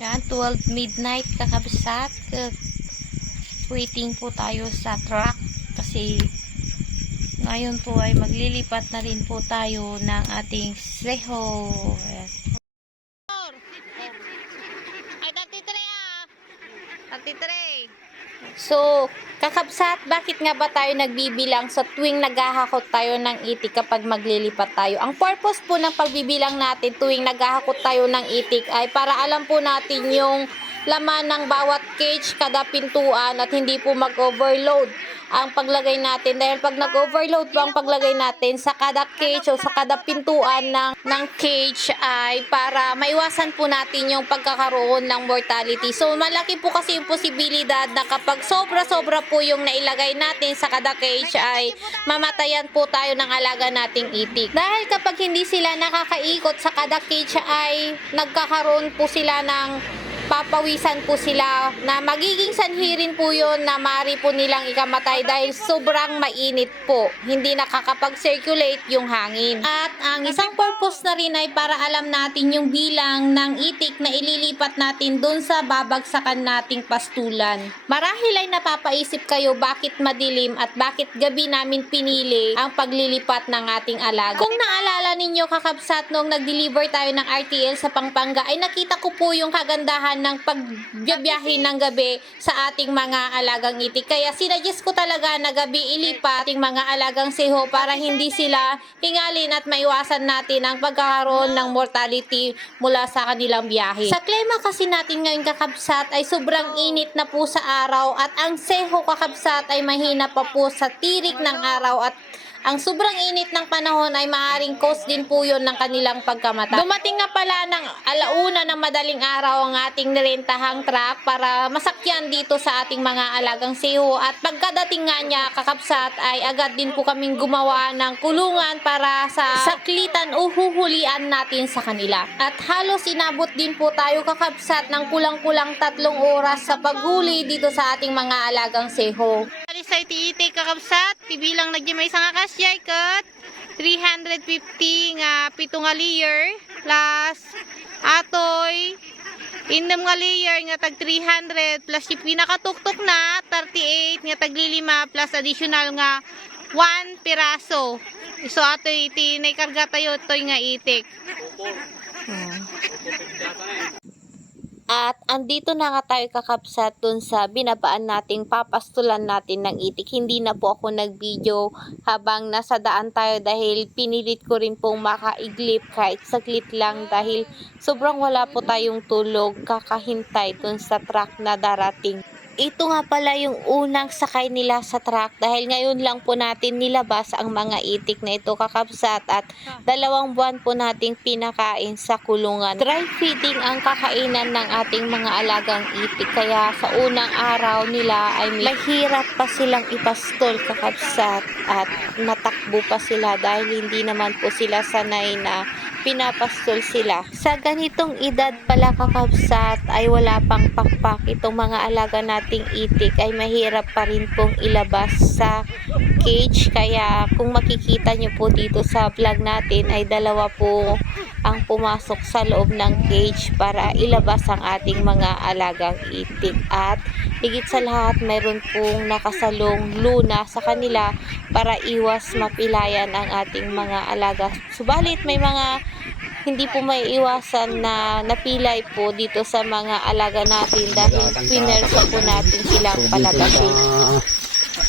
Yan, 12 midnight kakabsat. Waiting po tayo sa truck kasi ngayon po ay maglilipat na rin po tayo ng ating seho. Ayan. Ay, 33 ah! 33! So, kakabsat, bakit nga ba tayo nagbibilang sa tuwing naghahakot tayo ng itik kapag maglilipat tayo? Ang purpose po ng pagbibilang natin tuwing naghahakot tayo ng itik ay para alam po natin yung laman ng bawat cage kada pintuan at hindi po mag-overload ang paglagay natin dahil pag nag-overload po ang paglagay natin sa kada cage o sa kada pintuan ng, ng cage ay para maiwasan po natin yung pagkakaroon ng mortality. So malaki po kasi yung posibilidad na kapag sobra-sobra po yung nailagay natin sa kada cage ay mamatayan po tayo ng alaga nating itik. Dahil kapag hindi sila nakakaikot sa kada cage ay nagkakaroon po sila ng papawisan po sila na magiging sanhi po yun na mari po nilang ikamatay dahil sobrang mainit po. Hindi nakakapag-circulate yung hangin. At ang isang purpose na rin ay para alam natin yung bilang ng itik na ililipat natin dun sa babagsakan nating pastulan. Marahil ay napapaisip kayo bakit madilim at bakit gabi namin pinili ang paglilipat ng ating alaga. Kung naalala ninyo kakabsat nung nag-deliver tayo ng RTL sa Pampanga ay nakita ko po yung kagandahan ng pagbiyahe ng gabi sa ating mga alagang itik. Kaya sinadjust ko talaga na gabi ilipat ating mga alagang seho para hindi sila hingalin at maiwasan natin ang pagkakaroon ng mortality mula sa kanilang biyahe. Sa klima kasi natin ngayon kakabsat ay sobrang init na po sa araw at ang seho kakabsat ay mahina pa po sa tirik ng araw at ang sobrang init ng panahon ay maaaring cause din po yun ng kanilang pagkamatay. Dumating nga pala ng alauna ng madaling araw ang ating nirentahang truck para masakyan dito sa ating mga alagang seho at pagkadating nga niya kakapsat ay agad din po kaming gumawa ng kulungan para sa saklitan o huhulian natin sa kanila. At halos inabot din po tayo kakapsat ng kulang-kulang tatlong oras sa paghuli dito sa ating mga alagang seho. Alisay tiite kakabsat, tibilang nagjimay sa nga kasyay kat 350 nga pito nga layer plus atoy indem nga layer nga tag 300 plus yung pinakatuktok na 38 nga tag lilima plus additional nga 1 piraso. So atoy tinay karga tayo toy nga itik. Hmm. At andito na nga tayo kakapsat dun sa binabaan nating papastulan natin ng itik. Hindi na po ako nag-video habang nasa daan tayo dahil pinilit ko rin pong makaiglip kahit saglit lang dahil sobrang wala po tayong tulog kakahintay dun sa truck na darating. Ito nga pala yung unang sakay nila sa truck dahil ngayon lang po natin nilabas ang mga itik na ito kakapsat at dalawang buwan po nating pinakain sa kulungan. Dry feeding ang kakainan ng ating mga alagang itik kaya sa unang araw nila ay mahirap pa silang ipastol kakapsat at natakbo pa sila dahil hindi naman po sila sanay na pinapastol sila. Sa ganitong edad pala kakabsat ay wala pang pakpak itong mga alaga nating itik ay mahirap pa rin pong ilabas sa cage kaya kung makikita nyo po dito sa vlog natin ay dalawa po ang pumasok sa loob ng cage para ilabas ang ating mga alagang itik at higit sa lahat mayroon pong nakasalong luna sa kanila para iwas mapilayan ang ating mga alaga. Subalit may mga hindi po may iwasan na napilay po dito sa mga alaga natin dahil pinersa po natin silang palabasin.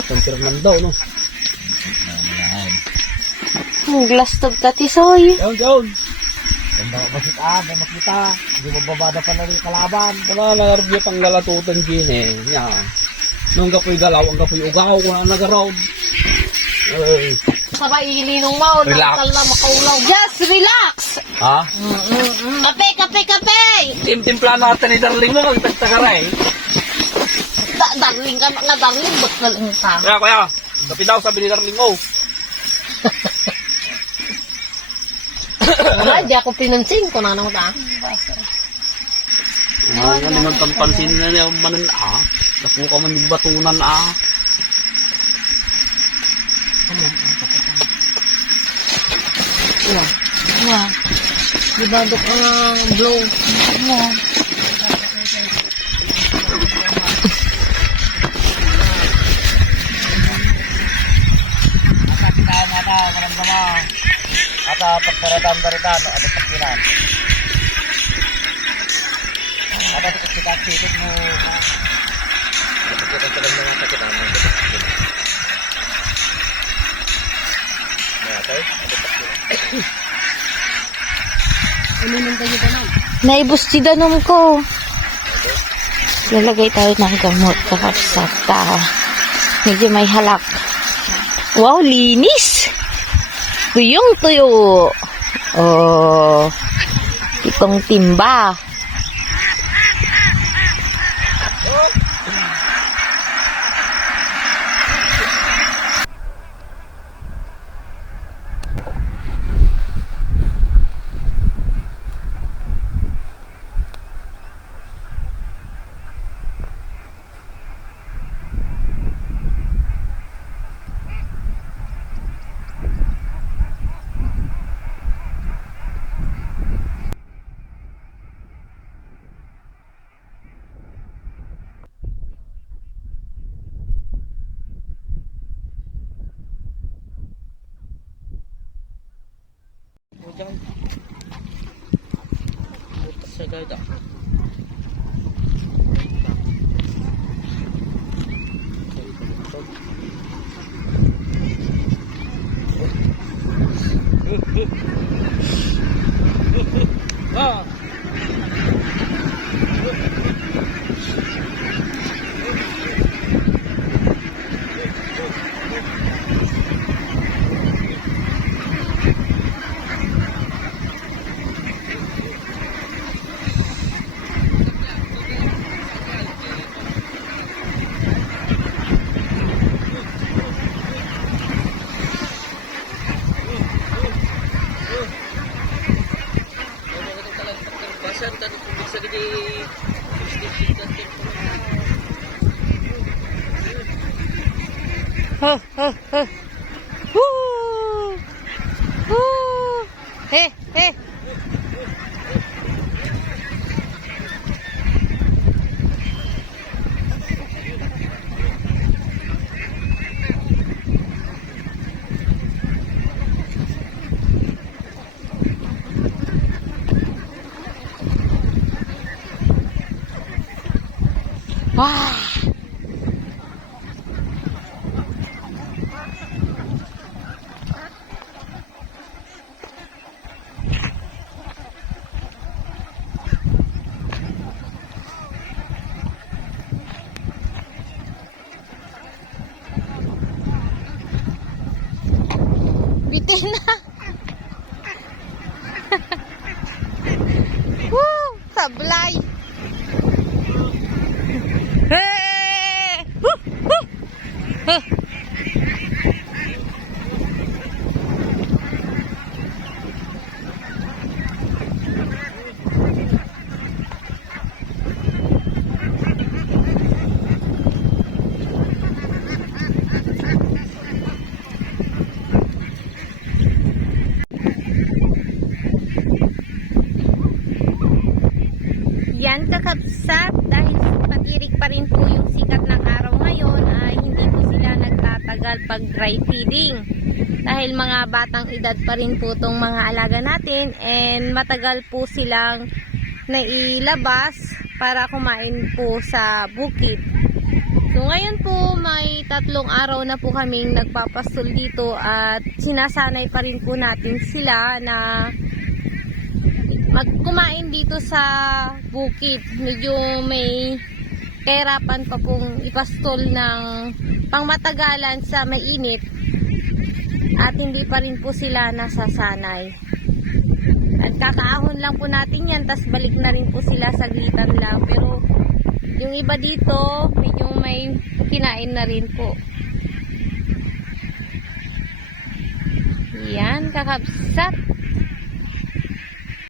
Temperaman daw, no? Ang glass tog tatisoy. Down, down. Ganda ka basit ah, may makita. Hindi mo babada pa na rin kalaban. Wala na narbyot ang lalatutan din eh. Yan. Nung kapoy galaw, ang kapoy ugaw, wala nag-around. Ay. Sabay ilinong mo, Relax. nakakal na makaulaw. Just relax! Ha? Kape, kape, kape! Tim-timpla natin ni Darling mo, magtagtagara eh. Da darling ka nga darling, ba't galing ka? Kaya, kaya. Kapi daw, sabi ni Darling mo. Wala, di ako pinansin ko na naman ta. Ah, yan naman panpansin na niya manan ah. Naku ka man yung batunan ah. Nga. Di ba dok ang blow? Nga. Baritan, baritan. Ano pa sila? Apa sih kita sitit mo? Kita kita lang ng kita mo. Ano kayo ba nun? Naibos si danom ko. Lalagay tayo ng gamot kakapsat. Ah, medyo may halak. Wow, linis! Tuyong tuyo. Oh, itong timba. 아니다 아니다 아 에, 에. 와. Sablay. Kakapsat dahil pag-irig pa rin po yung sikat ng araw ngayon ay hindi po sila nagtatagal pag dry feeding. Dahil mga batang edad pa rin po tong mga alaga natin and matagal po silang nailabas para kumain po sa bukid. So ngayon po may tatlong araw na po kaming nagpapastol dito at sinasanay pa rin po natin sila na magkumain dito sa bukid. Medyo may kahirapan pa pong ipastol ng pangmatagalan sa mainit at hindi pa rin po sila nasasanay. At kakaahon lang po natin yan, tas balik na rin po sila saglitan lang. Pero yung iba dito, medyo may kinain na rin po. Yan, kakabsat.